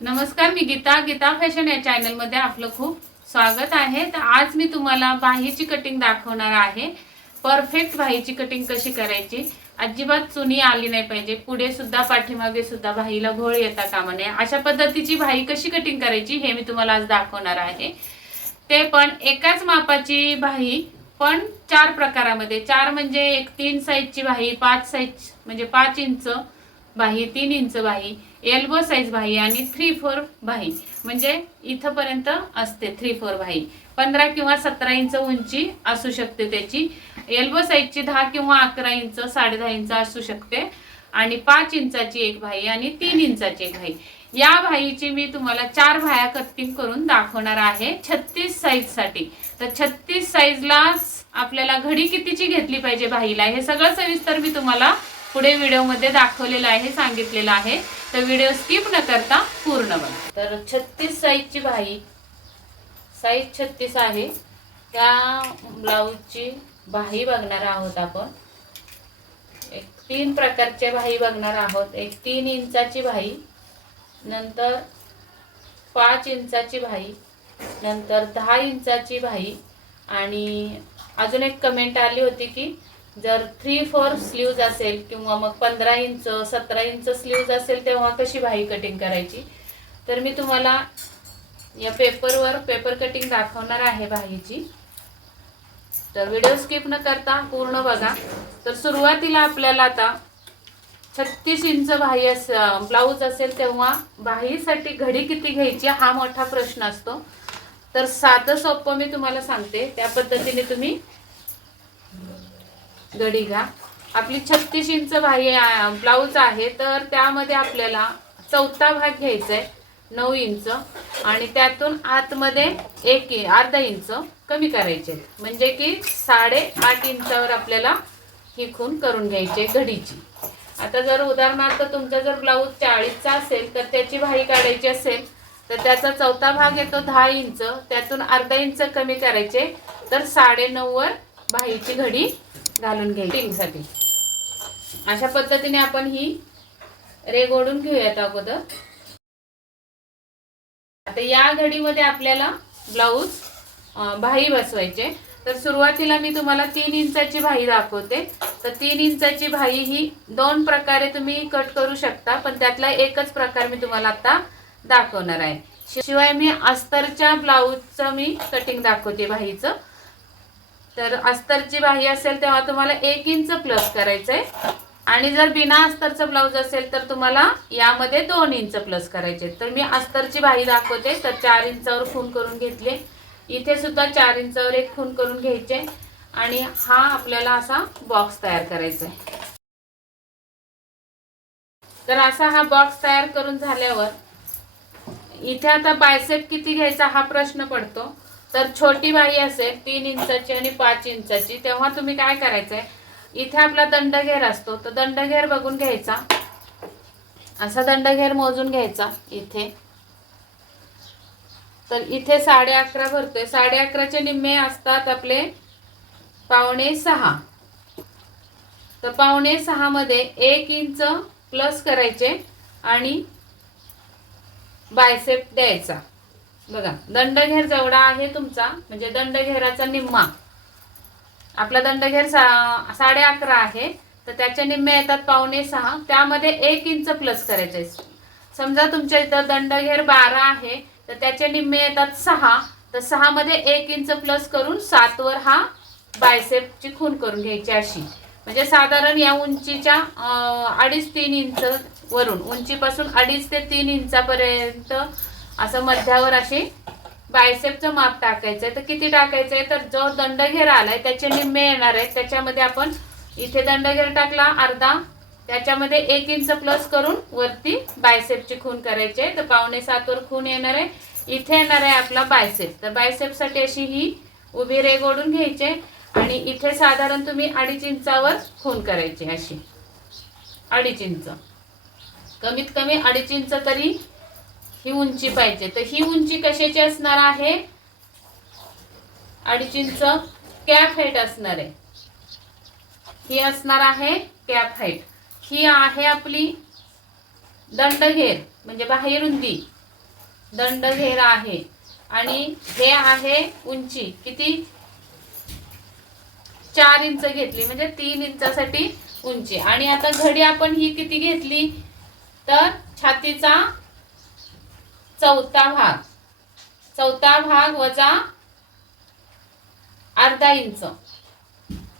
नमस्कार मी गीता. गीता फॅशन या चॅनलमध्ये आपलं खूप स्वागत आहे. तर आज मी तुम्हाला बाहीची कटिंग दाखवणार आहे. परफेक्ट बाहीची कटिंग कशी करायची? अजिबात चुनी आली नाही पाहिजे. पुढे सुद्धा पाठीमागे सुद्धा बाहीला घोळ येता कामा नये. अशा पद्धतीची बाही कशी कटिंग करायची हे मी तुम्हाला आज दाखवणार आहे. ते पण एकाच मापाची बाही पण चार प्रकारामध्ये. चार म्हणजे एक तीन साईजची बाही पाच साईज म्हणजे पाच इंच बाही तीन इंच बाही. एल्बो साईज बाही आणि थ्री फोर बाही म्हणजे इथंपर्यंत असते थ्री फोर बाही पंधरा किंवा सतरा इंच उंची असू शकते त्याची. एल्बो साईजची दहा किंवा अकरा इंच साडे दहा इंच असू शकते. आणि पाच इंचाची एक भाई आणि तीन इंचाची एक भाई. या भाईची मी तुम्हाला चार भाया कटिंग करून दाखवणार आहे छत्तीस साईजसाठी तर छत्तीस साईजलाच आपल्याला घडी कितीची घेतली पाहिजे भाईला? हे सगळं सविस्तर मी तुम्हाला पुढे व्हिडिओमध्ये दाखवलेलं आहे सांगितलेलं आहे. तर व्हिडिओ स्किप न करता पूर्ण बघा. तर छत्तीस साईजची भाई. साईज छत्तीस आहे. त्या ब्लाऊजची बाही बघणार आहोत आपण. एक तीन प्रकारचे बाही बघणार आहोत. एक तीन इंचाची बाही नंतर पाच इंचाची बाही नंतर दहा इंचाची बाही आणि अजून एक कमेंट आली होती की जर थ्री फोर स्लीव्ज असेल किंवा मग पंधरा इंच सतरा इंच स्लीव्ज असेल तेव्हा कशी बाही कटिंग करायची? तर मी तुम्हाला या पेपरवर पेपर कटिंग दाखवणार आहे बाहीची तर व्हिडिओ स्किप न करता पूर्ण बघा. तर सुरुवातीला आपल्याला आता छत्तीस इंच बाही अस ब्लाऊज असेल तेव्हा बाहीसाठी घडी किती घ्यायची हा मोठा प्रश्न असतो. तर साधं सोपं मी तुम्हाला सांगते. त्या पद्धतीने तुम्ही घडी घ्या आपली छत्तीस इंच भाई ब्लाऊज आहे तर त्यामध्ये आपल्याला चौथा भाग घ्यायचा आहे नऊ इंच. आणि त्यातून आतमध्ये एक इ- अर्धा इंच कमी करायचे. म्हणजे की साडे आठ इंचावर आपल्याला ही खून करून घ्यायची आहे घडीची आता जर उदाहरणार्थ तुमचा जर ब्लाऊज चाळीसचा असेल तर त्याची भाई काढायची असेल तर त्याचा चौथा भाग येतो दहा इंच. त्यातून अर्धा इंच कमी करायचे तर साडे नऊवर भाईची घडी घालून घ्यायची साठी. अशा पद्धतीने आपण ही रेग ओढून घेऊयात अगोदर. आता या घडीमध्ये आपल्याला ब्लाऊज भाई बसवायचे. तर सुरुवातीला मी तुम्हाला तीन इंचाची भाई दाखवते. तर तीन इंचाची भाई ही दोन प्रकारे तुम्ही कट करू शकता पण त्यातला एकच प्रकार मी तुम्हाला आता दाखवणार आहे. शिवाय मी अस्तरच्या ब्लाऊजचं मी कटिंग दाखवते भाईचं तर अस्तरची बाही असेल तेव्हा तुम्हाला एक इंच प्लस करायचं आहे आणि जर बिना अस्तरचं ब्लाऊज असेल तर तुम्हाला यामध्ये दोन इंच प्लस करायचे तर मी अस्तरची बाही दाखवते तर चार इंचावर खून करून घेतले. इथे सुद्धा चार इंचावर एक खून करून घ्यायचे. आणि हा आपल्याला असा बॉक्स तयार करायचा आहे तर असा हा बॉक्स तयार करून झाल्यावर इथे आता बायसेप किती घ्यायचा हा प्रश्न पडतो. तर छोटी बाई असेल तीन इंचाची आणि पाच इंचाची तेव्हा तुम्ही काय करायचंय? इथे आपला दंडघेर असतो तर दंडघेर बघून घ्यायचा. असा दंडघेर मोजून घ्यायचा इथे. तर इथे साडे अकरा भरतोय. साडे अकराचे निम्मे असतात आपले पावणे सहा. तर पावणे सहा मध्ये एक इंच प्लस करायचे आणि बायसेप द्यायचा. बघा दंडघेर जेवढा आहे तुमचा म्हणजे दंडघेराचा निम्मा. आपला दंडघेर सा साडे अकरा आहे तर त्याच्या निम्मे येतात पावणे सहा. त्यामध्ये एक इंच प्लस करायचे समजा तुमच्या इथं दंडघेर बारा आहे तर त्याचे निम्मे येतात सहा. तर सहा मध्ये एक इंच प्लस करून सातवर हा बायसेपची खून करून घ्यायची अशी. म्हणजे साधारण या उंचीच्या अडीच तीन इंच वरून उंचीपासून अडीच ते तीन इंचापर्यंत असं मध्यावर अशी बायसेपचं माप टाकायचंय. तर किती टाकायचंय? तर जो दंडघेर आलाय त्याचे निम्मे येणार आहेत. त्याच्यामध्ये आपण इथे दंडघेर टाकला अर्धा. त्याच्यामध्ये एक इंच प्लस करून वरती बायसेपची खून करायचे तर पावणे सातवर खून येणार आहे. इथे येणार आहे आपला बायसेप. तर बायसेपसाठी अशी ही उभी रेग ओढून घ्यायचे आणि इथे साधारण तुम्ही अडीच इंचावर खून करायची अशी. अडीच इंच. कमीत कमी अडीच इंच तरी ही उंची पाहिजे. तर ही उंची कशाची असणार आहे? अडीच इंच कॅप हाईट असणार आहे. ही असणार आहे कॅप हाईट. ही आहे आपली दंडघेर म्हणजे बाहेर रुंदी दंडघेर आहे. आणि हे आहे उंची. किती? चार इंच घेतली म्हणजे तीन इंचासाठी उंची. आणि आता घडी आपण ही किती घेतली? तर छातीचा चौथा भाग. चौथा भाग वजा अर्धा इंच.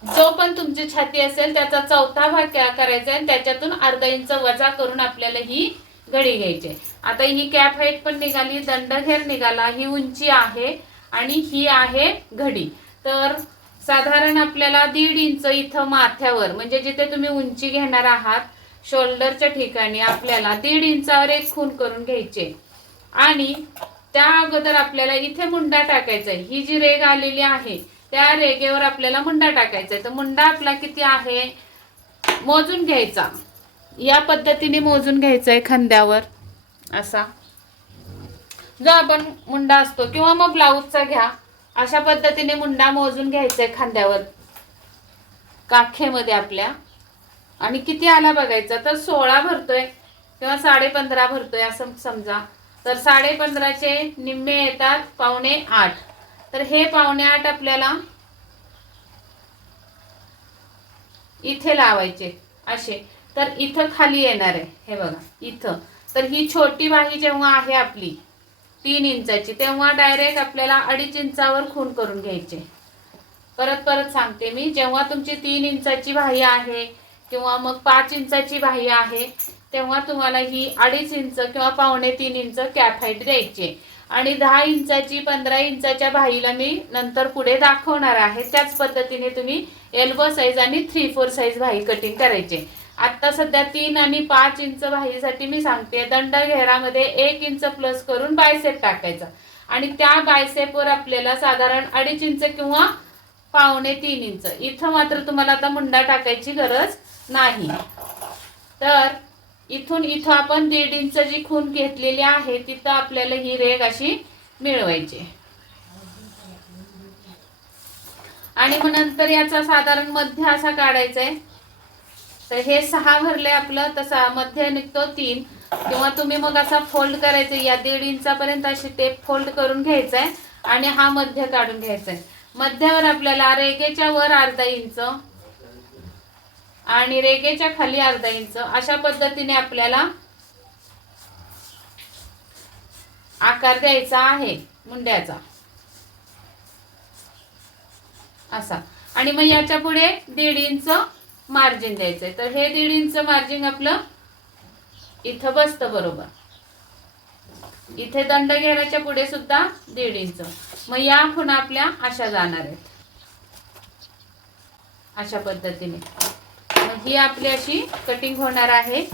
जो पण तुमची छाती असेल त्याचा चौथा भाग क्या करायचा आहे? त्याच्यातून अर्धा इंच वजा करून आपल्याला ही घडी घ्यायची आता ही कॅप हाईट पण निघाली दंडघेर निघाला ही उंची आहे आणि ही आहे घडी. तर साधारण आपल्याला दीड इंच इथं माथ्यावर म्हणजे जिथे तुम्ही उंची घेणार आहात शोल्डरच्या ठिकाणी आपल्याला दीड इंचावर एक खून करून घ्यायचे. आणि त्या अगोदर आपल्याला इथे मुंडा टाकायचा आहे. ही जी रेग आलेली आहे त्या रेगेवर आपल्याला मुंडा टाकायचा आहे. तर मुंडा आपला किती आहे? मोजून घ्यायचा. या पद्धतीने मोजून घ्यायचा आहे खांद्यावर. असा. जो आपण मुंडा असतो किंवा मग ब्लाऊजचा घ्या अशा पद्धतीने मुंडा मोजून घ्यायचा आहे खांद्यावर. काखेमध्ये आपल्या. आणि किती आला बघायचा? तर सोळा भरतोय किंवा साडे पंधरा भरतोय असं समजा. तर साडे पंधराचे निम्मे येतात पावणे आठ. तर हे पावणे आठ आपल्याला इथे लावायचे असे. तर इथं खाली येणार आहे. हे बघा इथं. तर ही छोटी बाही जेव्हा आहे आपली तीन इंचाची तेव्हा डायरेक्ट आपल्याला अडीच इंचावर खून करून घ्यायचे. परत परत सांगते मी जेव्हा तुमची तीन इंचाची बाही आहे किंवा मग पाच इंचाची बाही आहे तेव्हा तुम्हाला ही अडीच इंच किंवा पावणे तीन इंच कॅप हाईट द्यायची आणि दहा इंचाची पंधरा इंचाच्या बाहीला मी नंतर पुढे दाखवणार आहे. त्याच पद्धतीने तुम्ही एल्बो साईज आणि थ्री फोर साईज बाही कटिंग करायचे. आत्ता सध्या तीन आणि पाच इंच बाहीसाठी मी सांगते दंड घेरामध्ये एक इंच प्लस करून बायसेप टाकायचा. आणि त्या बायसेपवर आपल्याला साधारण अडीच इंच किंवा पावणे तीन इंच. इथं मात्र तुम्हाला आता मुंडा टाकायची गरज नाही. तर इथून इथं आपण दीड इंच जी खून घेतलेली आहे तिथं आपल्याला ही रेग अशी मिळवायची. आणि मग नंतर याचा साधारण मध्य असा काढायचा आहे तर हे सहा भरले आपलं तसा मध्य निघतो तीन. किंवा तुम्ही मग असा फोल्ड करायचं या दीड इंचापर्यंत अशी टेप फोल्ड करून घ्यायचा आहे आणि हा मध्य काढून घ्यायचा आहे मध्यावर आपल्याला रेगेच्या वर अर्धा इंच आणि रेगेच्या खाली अर्धा इंच. अशा पद्धतीने आपल्याला आकार द्यायचा आहे मुंड्याचा. असा. आणि मग याच्यापुढे दीड इंच मार्जिन द्यायचंय. तर हे दीड इंच मार्जिन आपलं इथं बसतं बरोबर. इथे दंड घेण्याच्या पुढे सुद्धा दीड इंच. मग या खुणा आपल्या अशा जाणार आहेत. अशा पद्धतीने. ही आपली अशी कटिंग होणार आहे.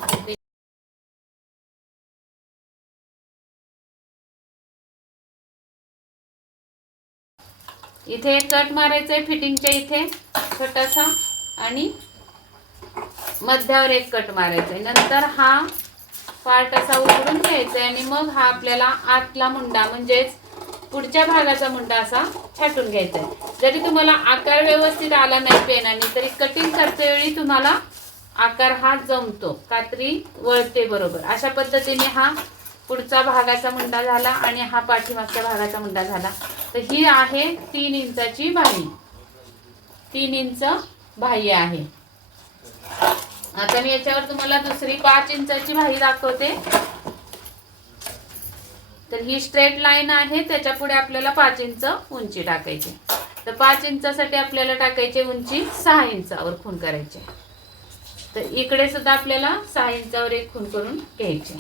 इथे एक कट मारायचंय आहे फिटिंगच्या इथे छोटासा. आणि मध्यावर एक कट मारायचा आहे नंतर हा पार्ट असा उघडून घ्यायचा आहे आणि मग हा आपल्याला आतला मुंडा म्हणजेच पुढच्या भागाचा मुंडा असा छाटून घ्यायचा आहे जरी तुम्हाला आकार व्यवस्थित आला नाही पेनाने तरी कटिंग करते वेळी तुम्हाला आकार हा जमतो कात्री वळते बरोबर. अशा पद्धतीने हा पुढचा भागाचा मुंडा झाला आणि हा पाठीमागच्या भागाचा मुंडा झाला. तर ही आहे तीन इंचाची बाही तीन इंच बाह्य आहे. आता मी याच्यावर तुम्हाला दुसरी पाच इंचाची बाही दाखवते. तर ही स्ट्रेट लाईन आहे त्याच्या पुढे आपल्याला पाच इंच उंची टाकायची. तर पाच इंचासाठी आपल्याला टाकायची उंची सहा इंचावर खून करायचे. तर इकडे सुद्धा आपल्याला सहा इंचावर एक खून करून घ्यायचे.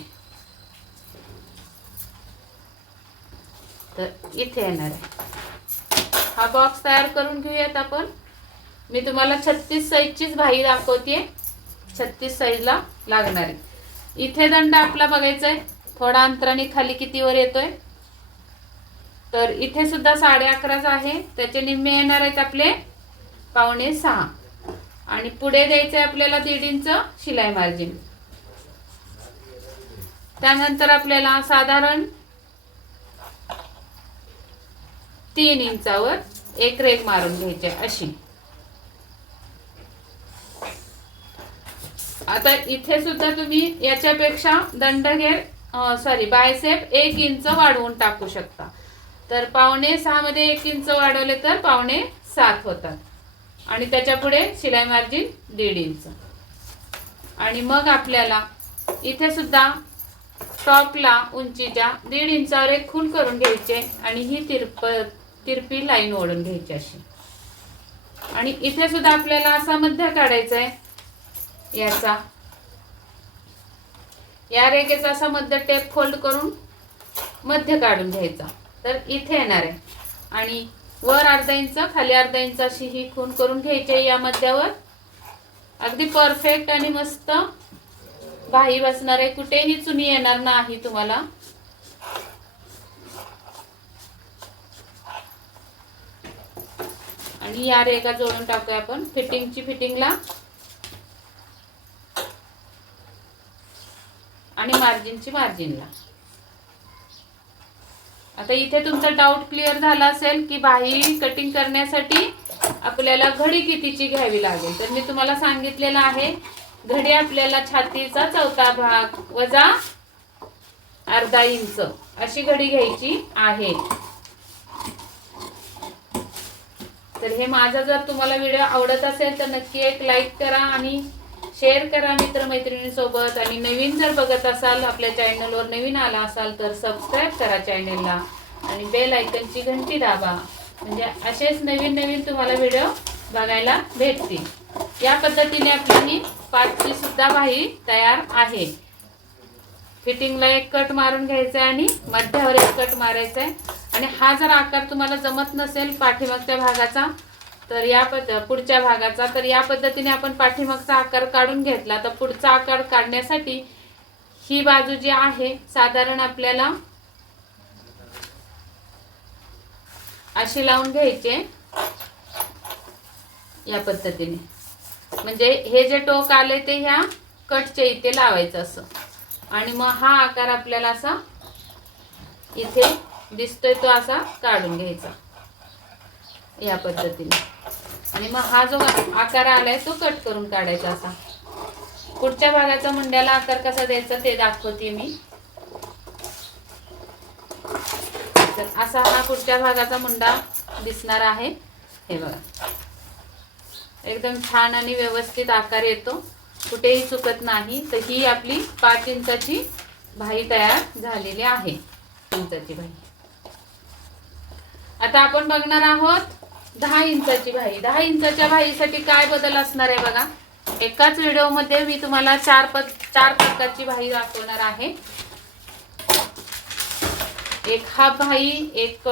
तर इथे येणार आहे. हा बॉक्स तयार करून घेऊयात आपण. मी तुम्हाला छत्तीस साईजचीच भाई दाखवते छत्तीस साईजला लागणार आहे. इथे दंड आपला बघायचा आहे थोडा अंतराने खाली कितीवर येतोय? तर इथे सुद्धा साडे अकराच आहे. त्याचे निम्मे येणार आहेत आपले पावणे सहा. आणि पुढे द्यायचे आपल्याला दीड इंच शिलाई मार्जिन. त्यानंतर आपल्याला साधारण तीन इंचावर एक रेग मारून घ्यायची आहे, अशी. आता इथे सुद्धा तुम्ही याच्यापेक्षा दंड घेर सॉरी बायसेप एक इंच वाढवून टाकू शकता. तर पावणे सहा मध्ये एक इंच वाढवले तर पावणे सात होतात. आणि त्याच्या पुढे शिलाई मार्जिन दीड इंच. आणि मग आपल्याला इथे सुद्धा टॉपला उंचीच्या दीड इंचावर एक खून करून घ्यायचे आणि ही तिरप तिरपी लाईन ओढून घ्यायची अशी. आणि इथे सुद्धा आपल्याला असा मध्य काढायचा आहे याचा या रेघेचा असा मध्य टेप फोल्ड करून मध्य काढून घ्यायचा. तर इथे येणार आहे. आणि वर अर्धा इंच खाली अर्धा इंच अशी ही खून करून घ्यायची आहे या मध्यावर. अगदी परफेक्ट आणि मस्त बाही बसणार आहे. कुठेही चुनी येणार नाही तुम्हाला. आणि या रेगा जोडून टाकूया आपण फिटिंगची फिटिंगला आणि मार्जिनची मार्जिनला आता इथे तुमचा डाऊट क्लिअर झाला असेल की बाही कटिंग करण्यासाठी आपल्याला घडी कितीची घ्यावी लागेल? तर मी तुम्हाला सांगितलेलं आहे घडी आपल्याला छातीचा चौथा भाग वजा अर्धा इंच अशी घडी घ्यायची आहे. तर हे माझा जर तुम्हाला व्हिडिओ आवडत असेल तर नक्की एक लाईक करा आणि शेअर करा मित्रमैत्रिणींसोबत. आणि नवीन जर बघत असाल आपल्या चॅनलवर नवीन आला असाल तर सबस्क्राईब करा चॅनलला. आणि बेल आयकनची घंटी दाबा. म्हणजे असेच नवीन नवीन तुम्हाला व्हिडिओ बघायला भेटतील. या पद्धतीने आपली ही पाचची सुद्धा बाही तयार आहे. फिटिंगला एक कट मारून घ्यायचा आहे आणि मध्यावर एक कट मारायचा आहे आणि हा जर आकार तुम्हाला जमत नसेल पाठीमागच्या भागाचा तर या पद्ध पुढच्या भागाचा तर या पद्धतीने आपण पाठीमागचा आकार काढून घेतला. तर पुढचा आकार काढण्यासाठी ही बाजू जी आहे साधारण आपल्याला अशी लावून घ्यायचे या पद्धतीने. म्हणजे हे जे टोक आले ते ह्या कटच्या इथे लावायचं असं. आणि मग हा आकार आपल्याला असा इथे दिसतोय तो असा काढून घ्यायचा. या पद्धतीने. आणि मग हा जो आकार आलाय तो कट करून काढायचा असा पुढच्या भागाचा मुंड्याला आकार कसा द्यायचा ते दाखवते मी. तर असा हा पुढच्या भागाचा मुंडा दिसणार आहे. हे बघा. एकदम छान आणि व्यवस्थित आकार येतो. कुठेही चुकत नाही तर ही आपली पाच इंचाची भाई तयार झालेली आहे. इंचाची भाई. आता आपण बघणार आहोत दहा इंचाची भाई दहा इंचाच्या भाईसाठी काय बदल असणार आहे बघा? एकाच व्हिडिओमध्ये मी तुम्हाला चार पद चार प्रकारची भाई दाखवणार आहे. एक हाफ भाई एक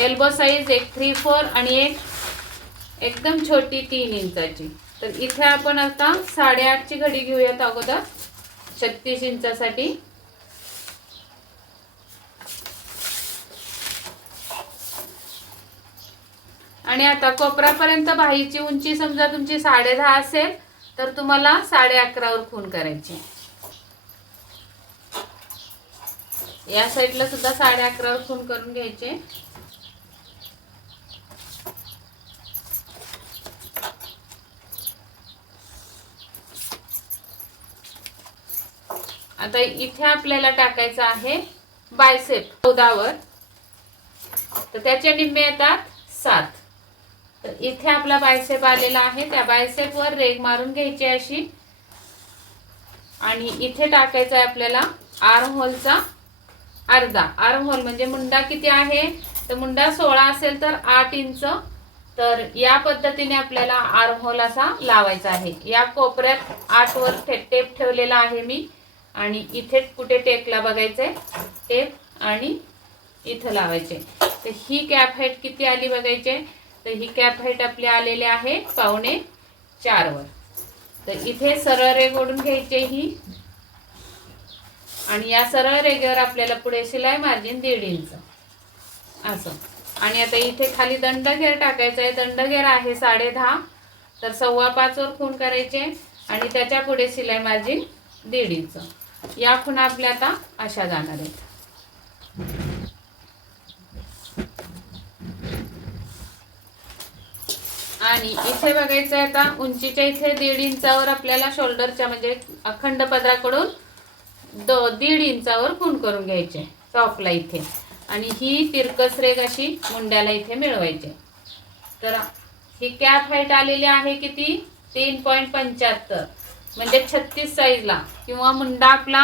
एल्बो साईज एक थ्री फोर आणि एक एकदम छोटी तीन इंचाची. तर इथे आपण आता साडेआठची घडी घेऊयात अगोदर. छत्तीस इंचासाठी. आणि आता कोपरापर्यंत बाहीची उंची समजा तुमची साडे दहा असेल तर तुम्हाला साडे अकरावर खून करायची. या साईडला सुद्धा साडे अकरावर खून करून घ्यायचे. आता इथे आपल्याला टाकायचं आहे बायसेप चौदावर. तर त्याचे निम्मे येतात सात. तर इथे आपला बायसेप आलेला आहे. त्या बायसेपवर रेग मारून घ्यायची अशी. आणि इथे टाकायचा आहे आपल्याला आर्म होलचा अर्धा. आर्म होल म्हणजे मुंडा किती आहे? तर मुंडा सोळा असेल तर आठ इंच. तर या पद्धतीने आपल्याला आर्म होल असा लावायचा आहे. या कोपऱ्यात आठवर टेप ठेवलेला आहे मी. आणि इथे कुठे टेकला बघायचे? टेप आणि इथं लावायचे. तर ही कॅप हाईट किती आली बघायचे? तर ही कॅप हाईट आपली आलेली आहे पावणे चारवर तर इथे सरळ रेग ओढून घ्यायचे ही. आणि या सरळ रेगेवर आपल्याला पुढे शिलाई मार्जिन दीड इंच असं. आणि आता इथे खाली दंडघेर टाकायचा आहे. दंडघेर आहे साडे दहा. तर सव्वा पाचवर खून करायचे. आणि त्याच्या पुढे शिलाई मार्जिन दीड इंच या खुणा आपल्या आता अशा जाणार आहेत. आणि इथे बघायचं आहे आता उंचीच्या इथे दीड इंचावर आपल्याला शोल्डरच्या म्हणजे अखंड पदराकडून द दीड इंचावर खून करून घ्यायचे टॉपला इथे. आणि ही तिरकस रेग अशी मुंड्याला इथे मिळवायची. तर ही कॅप हाईट आलेली आहे किती? तीन पॉईंट पंच्याहत्तर. म्हणजे छत्तीस साईजला किंवा मुंडा आपला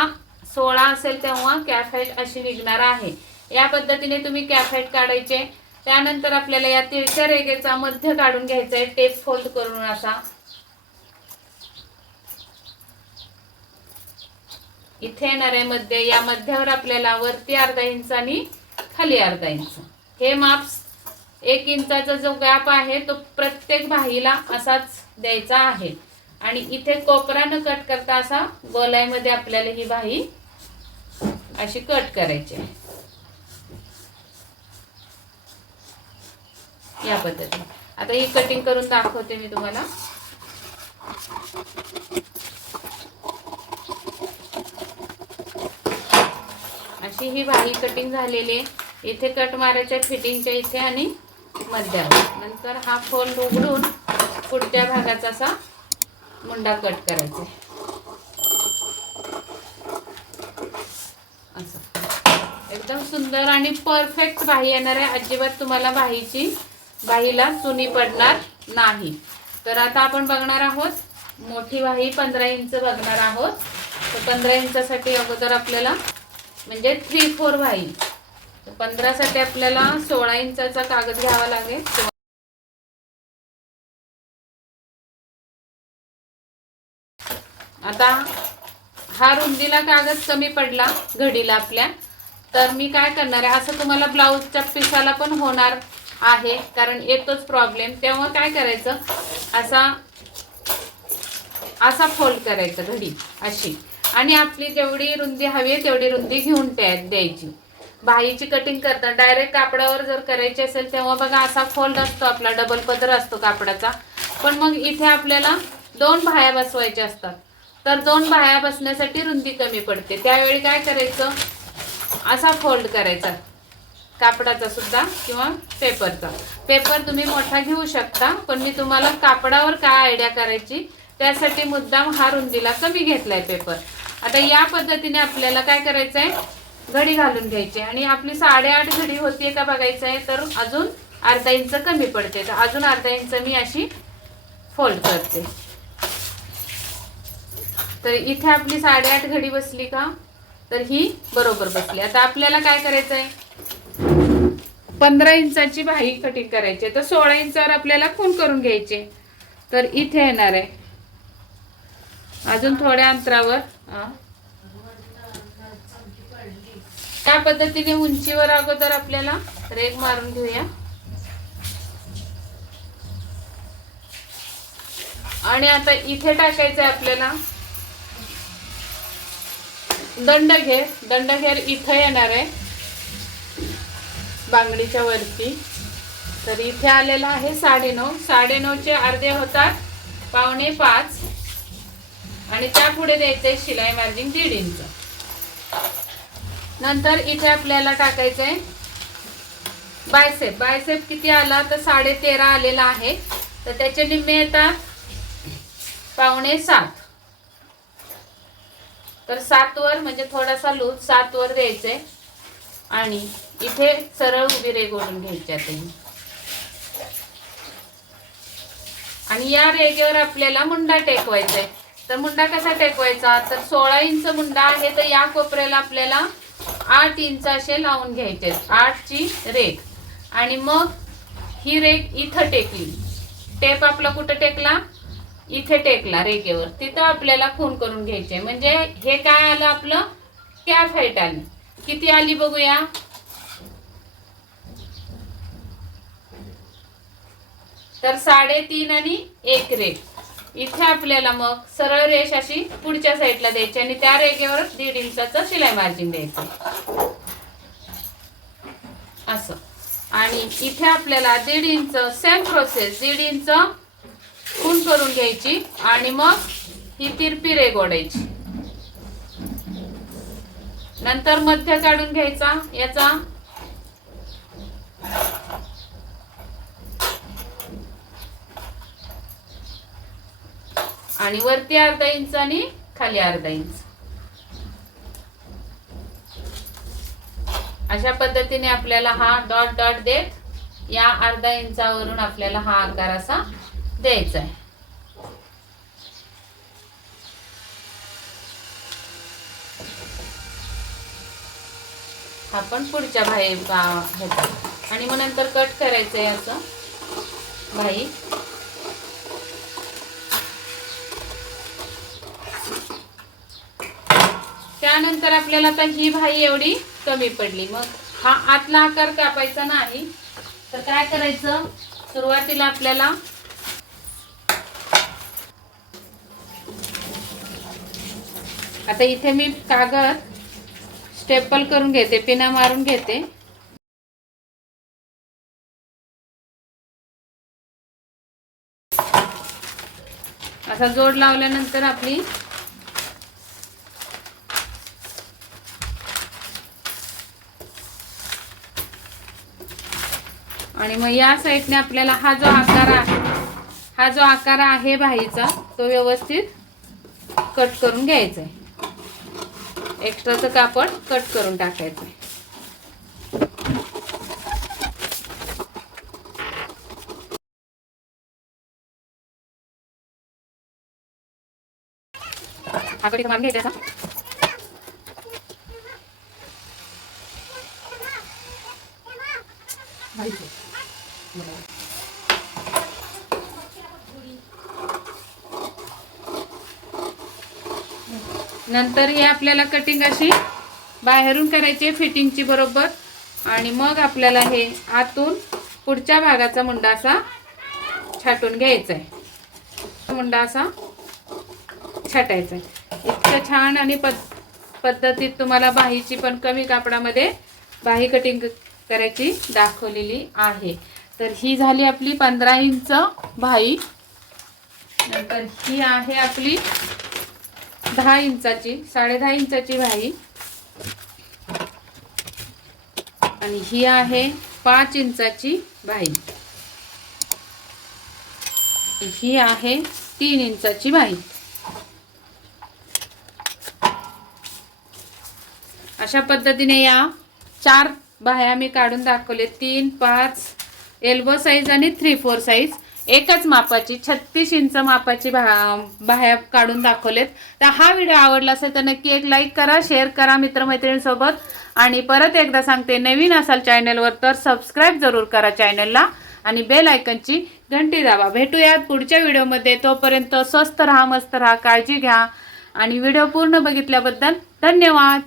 सोळा असेल तेव्हा कॅप हाईट अशी निघणार आहे. या पद्धतीने तुम्ही कॅप हाईट काढायचे. त्यानंतर आपल्याला या तिरक्या रेगेचा मध्य काढून घ्यायचा आहे. टेप फोल्ड करून असा. इथे येणार आहे मध्ये. या मध्यावर आपल्याला वरती अर्धा इंच आणि खाली अर्धा इंच. हे माप एक इंचाचा जो गॅप आहे तो प्रत्येक भाईला असाच द्यायचा आहे. आणि इथे कोपरा न कट करता असा गोलाईमध्ये आपल्याला ही भाई अशी कट करायची आहे. या पद्धतीने. आता ही कटिंग करून दाखवते मी तुम्हाला. अशी ही भाई कटिंग झालेली आहे. इथे कट मारायच्या फिटिंगच्या इथे आणि मध्यावर. नंतर हा फोल्ड उघडून पुढच्या भागाचा असा मुंडा कट करायचा आहे. असं. एकदम सुंदर आणि परफेक्ट बाही येणार आहे. अजिबात तुम्हाला बाहीची बाहीला चुनी पडणार नाही. तर आता आपण बघणार आहोत मोठी बाही पंधरा इंच बघणार आहोत. तर पंधरा इंचासाठी अगोदर आपल्याला म्हणजे थ्री फोर बाही तर पंधरासाठी आपल्याला सोळा इंचाचा कागद घ्यावा लागेल. आता हा रुंदीला कागद कमी पडला घडीला आपल्या. तर मी काय करणार आहे असं तुम्हाला ब्लाऊजच्या पिसाला पण होणार. आहे कारण येतोच प्रॉब्लेम तेव्हा काय करायचं? असा असा फोल्ड करायचा घडी अशी. आणि आपली जेवढी रुंदी हवी आहे तेवढी रुंदी घेऊन त्या- द्यायची. बाहीची कटिंग करता डायरेक्ट कापडावर जर करायची असेल तेव्हा बघा असा फोल्ड असतो आपला डबल पदर असतो कापडाचा. पण मग इथे आपल्याला दोन बाह्या बसवायच्या असतात. तर दोन बाह्या बसण्यासाठी रुंदी कमी पडते. त्यावेळी काय करायचं? असा फोल्ड करायचा. कापडाचा सुद्धा किंवा पेपरचा. पेपर तुम्ही मोठा घेऊ शकता पण मी तुम्हाला कापडावर काय आयडिया करायची त्यासाठी मुद्दाम हा रुंदीला कमी घेतलाय पेपर. आता या पद्धतीने आपल्याला काय करायचं आहे घडी घालून घ्यायची. आणि आपली साडेआठ घडी होतीये का बघायचं आहे तर अजून अर्धा इंच कमी पडते. तर अजून अर्धा इंच मी अशी फोल्ड करते. तर इथे आपली साडेआठ घडी बसली का? तर ही बरोबर बसली. आता आपल्याला काय करायचं आहे पंधरा इंचाची भाई कटिंग करायची आहे. तर सोळा इंचावर आपल्याला खून करून घ्यायचे. तर इथे येणार आहे. अजून थोड्या अंतरावर त्या पद्धतीने उंचीवर अगोदर आपल्याला रेग मारून घेऊया? आणि आता इथे टाकायचं आहे आपल्याला. दंड घेर इथं येणार आहे. बांगडीच्या वरती. तर इथे आलेला आहे साडेनऊ. साडेनऊचे अर्धे होतात. पावणे पाच. आणि त्या पुढे द्यायचंय शिलाई मार्जिन दीड इंच. नंतर इथे आपल्याला टाकायचं आहे बायसेप. बायसेप किती आला तर साडे तेरा आलेला आहे. तर त्याचे निम्मे येतात पावणे सात. तर सातवर म्हणजे थोडासा लूज सातवर द्यायचे द्यायचंय. आणि इथे सरळ उभी रेग ओढून घ्यायची आता आणि या रेगेवर आपल्याला मुंडा टेकवायचा आहे तर मुंडा कसा टेकवायचा? तर सोळा इंच मुंडा आहे तर या कोपऱ्याला आपल्याला आठ इंच असे लावून घ्यायचे आठ आठची रेग आणि मग ही रेग इथं टेकली. टेप आपला कुठं टेकला? इथे टेकला रेगेवर तिथं आपल्याला खून करून घ्यायचे म्हणजे हे काय आलं आपलं? कॅफ हाईट आली. किती आली बघूया? तर साडेतीन आणि एक रेख इथे आपल्याला मग सरळ रेष अशी पुढच्या साईडला द्यायची आणि त्या रेगेवर दीड इंचाचं शिलाई मार्जिन द्यायचं. असं. आणि इथे आपल्याला दीड इंच सेम प्रोसेस दीड इंच खून करून घ्यायची आणि मग ही तिरपी रेग ओढायची. नंतर मध्य काढून घ्यायचा याचा. आणि वरती अर्धा इंच आणि खाली अर्धा इंच. अशा पद्धतीने आपल्याला हा डॉट डॉट देत या अर्धा इंचावरून आपल्याला हा आकार असा द्यायचा आहे. आपण पुढच्या भाई ह्याचा आणि मग नंतर कट करायचं आहे असं. भाई. त्यानंतर आपल्याला आता ही भाई एवढी कमी पडली. मग हा आतला आकार कापायचा नाही. तर काय करायचं? सुरुवातीला आपल्याला आता इथे मी कागद स्टेपल करून घेते पिना मारून घेते. असा जोड लावल्यानंतर आपली आणि मग या साईडने आपल्याला हा जो आकार आहे हा जो आकार आहे भाईचा तो व्यवस्थित कट करून घ्यायचा आहे. एक्स्ट्राचं कापड कट करून टाकायचं. आहे हा घ्यायचा नंतर हे आपल्याला कटिंग अशी बाहेरून करायची आहे फिटिंगची बरोबर. आणि मग आपल्याला हे आतून पुढच्या भागाचा मुंडा असा छाटून घ्यायचा आहे मुंडा असा छाटायचा आहे इतकं छान आणि पद पद्धतीत तुम्हाला बाहीची पण कमी कापडामध्ये बाही कटिंग करायची दाखवलेली आहे. तर ही झाली आपली पंधरा इंच बाही. नंतर ही आहे आपली दहा इंचाची साडेदहा इंचाची भाई आणि ही आहे पाच इंचाची भाई ही आहे तीन इंचाची भाई अशा पद्धतीने या चार बाह्या मी काढून दाखवले. तीन पाच एल्बो साईज आणि थ्री फोर साईज एकच मापाची छत्तीस इंच मापाची बा काढून दाखवलेत. तर हा व्हिडिओ आवडला असेल तर नक्की एक लाईक करा शेअर करा मित्रमैत्रिणींसोबत. आणि परत एकदा सांगते नवीन असाल चॅनलवर तर सबस्क्राईब जरूर करा चॅनलला. आणि बेल आयकनची घंटी दाबा. भेटूयात पुढच्या व्हिडिओमध्ये. तोपर्यंत स्वस्त राहा मस्त राहा काळजी घ्या. आणि व्हिडिओ पूर्ण बघितल्याबद्दल धन्यवाद.